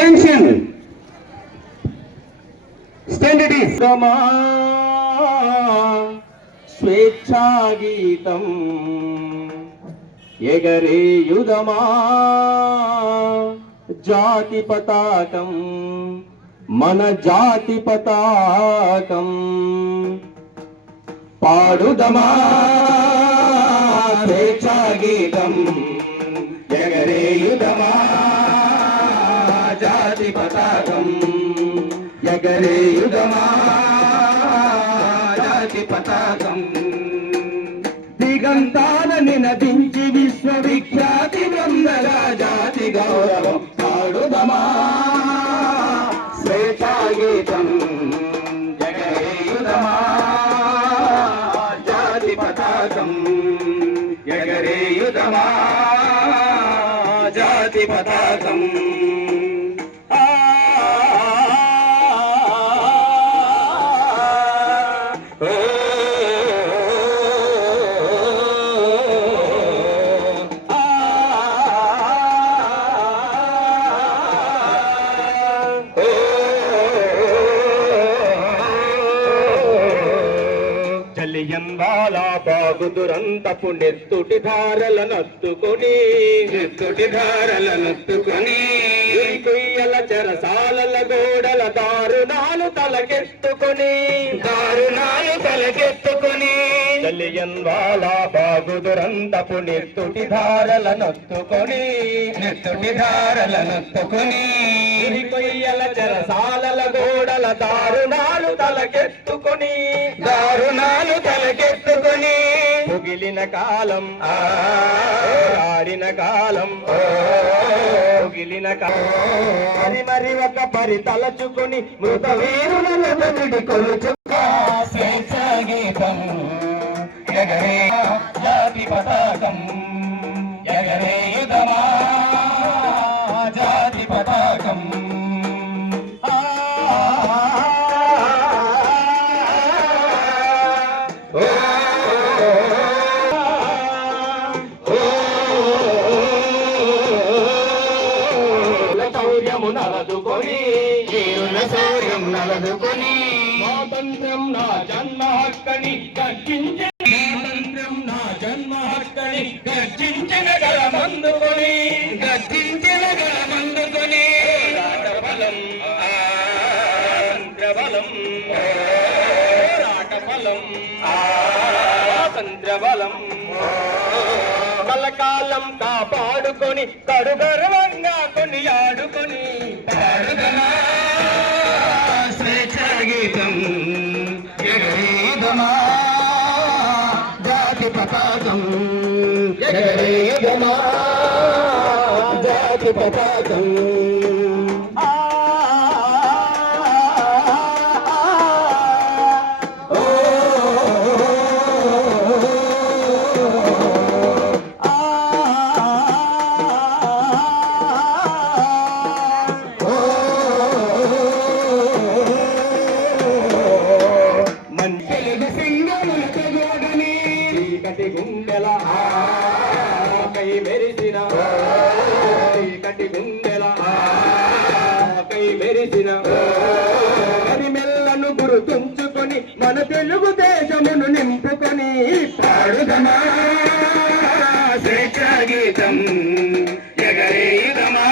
Tension standard it is. స్వేచ్ఛా గీతం ఎగరేయుదమా జాతి పతాకం మన జాతి పతాకం పాడుదమా స్వేచ్ఛాగీతం ఎగరేయుదమా జాతి పతాకం ఎగరేయుదమా జాతి పతాకం దిగంతాలని నటించి విశ్వవిఖ్యాతి బృందగా జాతి గౌరవం పాడుదమా స్వేచ్ఛాగీతం గీతం ఎగరేయుదమా జాతి పతాకం ఎగరేయుదమా జాతి పతాకం జలియన్వాల బాగు దురంతపు నెత్తుటి ధారల నత్తుకొని. నెత్తుటి ధారల నత్తుకొని. కొయ్యల చెరసాలల గోడల దారుణాలు తలకెత్తుకొని. దారుణాలు తలకెత్తుకొని. జలియన్వాల బాగు దురంతపు నెత్తుటి ధారల నత్తుకొని. నెత్తుటి ధారల నత్తుకొని. కొయ్యల చెరసాలల గోడల దారుణాలు తలకెత్తుకొని. దారుణాలు తలకెత్తుకొని. ముగిలిన కాలం. ఆడిన కాలం. ముగిలిన కాలం మరి మరి ఒక పరి తలచుకొని మృత గీతం. ఎగరే జాతి పతాకం. స్వాతంత్ర్యం నా జన్మ హక్కని స్వాతంత్ర్యం నా జన్మ హక్కని గర్జించిన గలమందుకొని. గర్జించిన బలం స్వాతంత్ర్యబలం కలకాలం కాపాడుకొని కడుగర్వంగా కొని ఆడుకొని పాడుదనా ఎగరేదమా జాతి పతాకం ఎగరేదమా జాతి పతాకం చీకటి గుండెల కై మెరిసిన మెల్లను గుర్తుంచుకొని మన తెలుగు దేశమును నింపుకొని పాడుదమా. స్వేచ్ఛా గీతం ఎగరేయుదమా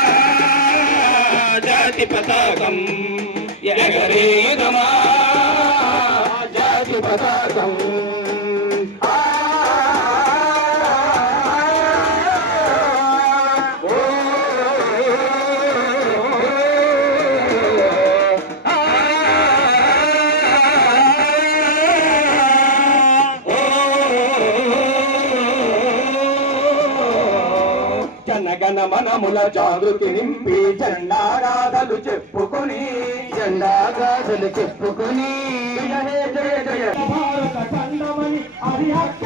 జాతి పతాకం ఎగరే జనగణ మనముల జాగృతి నింపి జెండాగాథలు చెప్పుకొని. జెండాగాథలు చెప్పుకొని. జయ జయ జయ. భారత ఖండమని అది హక్క